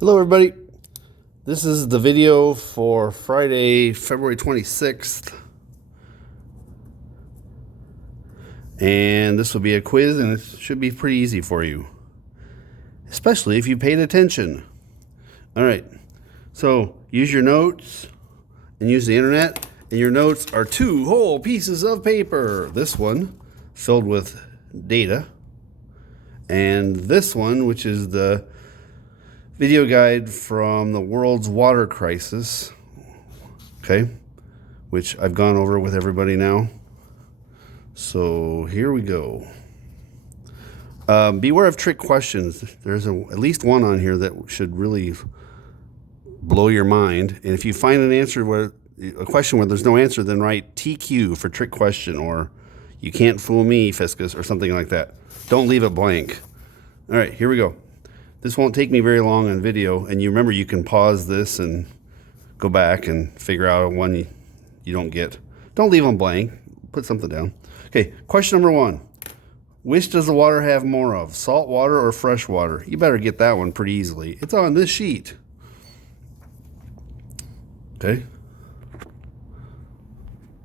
Hello everybody, this is the video for Friday, February 26th, and this will be a quiz and it should be pretty easy for you, especially if you paid attention. Alright, so use your notes and use the internet, and your notes are 2 whole pieces of paper. This one filled with data, and this one, which is the video guide from the world's water crisis, okay, which I've gone over with everybody now. So here we go. Beware of trick questions. There's at least one on here that should really blow your mind. And if you find an answer where a question where there's no answer, then write TQ for trick question, or you can't fool me, Fiscus, or something like that. Don't leave it blank. All right, here we go. This won't take me very long on video, and you remember you can pause this and go back and figure out one you don't get. Don't leave them blank. Put something down. Okay, question number 1. Which does the water have more of, salt water or fresh water? You better get that one pretty easily. It's on this sheet. Okay.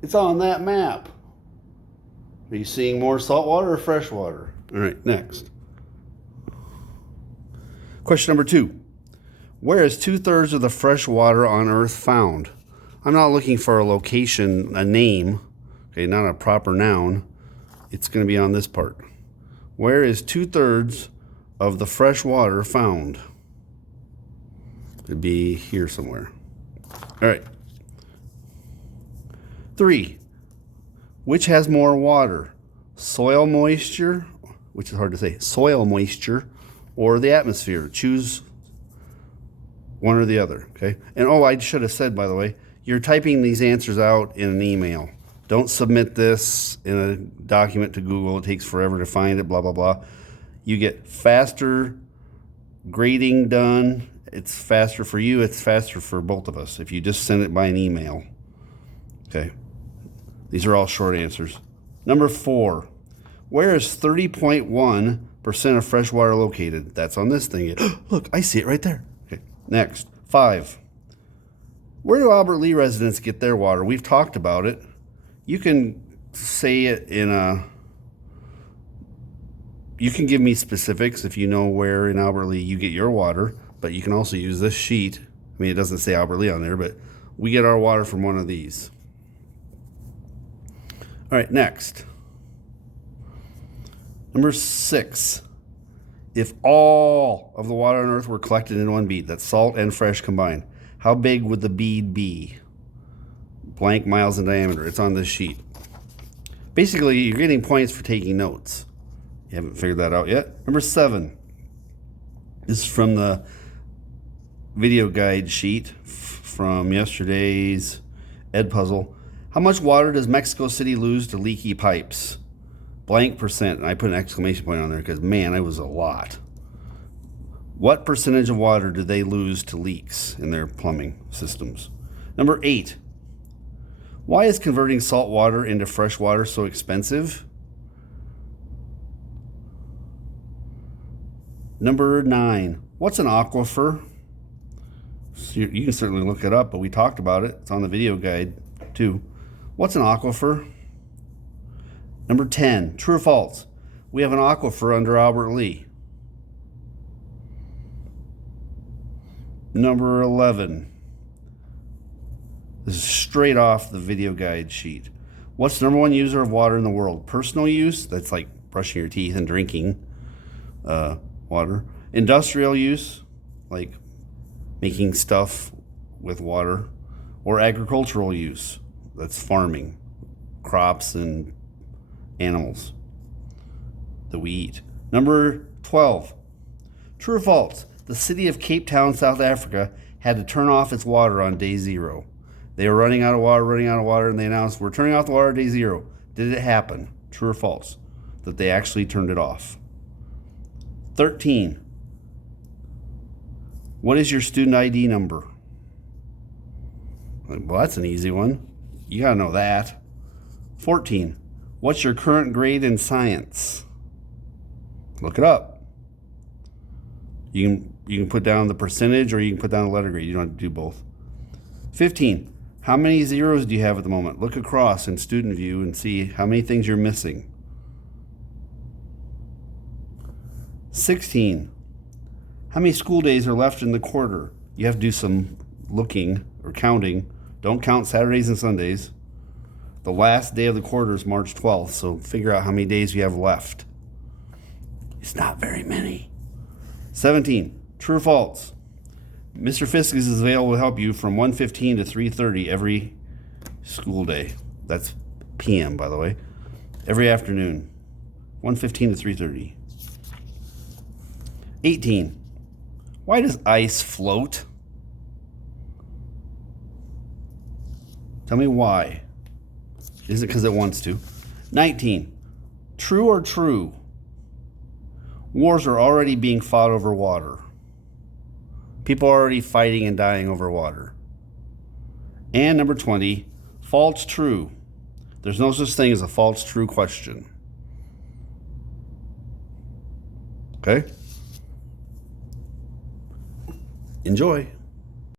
It's on that map. Are you seeing more salt water or fresh water? All right, next. Question number 2. Where is 2/3 of the fresh water on Earth found? I'm not looking for a location, a name, okay, not a proper noun. It's going to be on this part. Where is 2/3 of the fresh water found? It'd be here somewhere. All right. 3. Which has more water? Soil moisture, which is hard to say, soil moisture, or the atmosphere. Choose one or the other, okay? And oh, I should have said, by the way, you're typing these answers out in an email. Don't submit this in a document to Google. It takes forever to find it, blah, blah, blah. You get faster grading done. It's faster for you. It's faster for both of us if you just send it by an email. Okay. These are all short answers. Number 4. Where is 30.1% of fresh water located? That's on this thing. Look, I see it right there. Okay. Next. 5. Where do Albert Lea residents get their water? We've talked about it. You can say it in a... You can give me specifics if you know where in Albert Lea you get your water, but you can also use this sheet. I mean, it doesn't say Albert Lea on there, but we get our water from one of these. All right, next. Number 6. If all of the water on Earth were collected in one bead, that's salt and fresh combined, how big would the bead be? Blank miles in diameter. It's on this sheet. Basically, you're getting points for taking notes. You haven't figured that out yet. Number 7. This is from the video guide sheet from yesterday's Ed Puzzle. How much water does Mexico City lose to leaky pipes? Blank percent. And I put an exclamation point on there because, man, it was a lot. What percentage of water do they lose to leaks in their plumbing systems? Number 8. Why is converting salt water into fresh water so expensive? Number 9. What's an aquifer? So you can certainly look it up, but we talked about it. It's on the video guide too. What's an aquifer? Number 10. True or false? We have an aquifer under Albert Lea. Number 11. This is straight off the video guide sheet. What's the number 1 user of water in the world? Personal use, that's like brushing your teeth and drinking water. Industrial use, like making stuff with water. Or agricultural use, that's farming, crops and animals that we eat. Number 12. True or false? The city of Cape Town, South Africa had to turn off its water on day 0. They were running out of water, and they announced, we're turning off the water day 0. Did it happen? True or false? That they actually turned it off. 13. What is your student ID number? Well, that's an easy one. You gotta know that. 14. What's your current grade in science? Look it up. You can You can put down the percentage or you can put down the letter grade. You don't have to do both. 15. How many zeros do you have at the moment? Look across in student view and see how many things you're missing. 16. How many school days are left in the quarter? You have to do some looking or counting. Don't count Saturdays and Sundays. The last day of the quarter is March 12th, so figure out how many days you have left. It's not very many. 17. True or false? Mr. Fisk is available to help you from 1:15 to 3:30 every school day. That's PM, by the way. Every afternoon. 1:15 to 3:30. 18. Why does ice float? Tell me why. Is it because it wants to? 19. True or true? Wars are already being fought over water. People are already fighting and dying over water. And number 20, false true. There's no such thing as a false true question. Okay? Enjoy.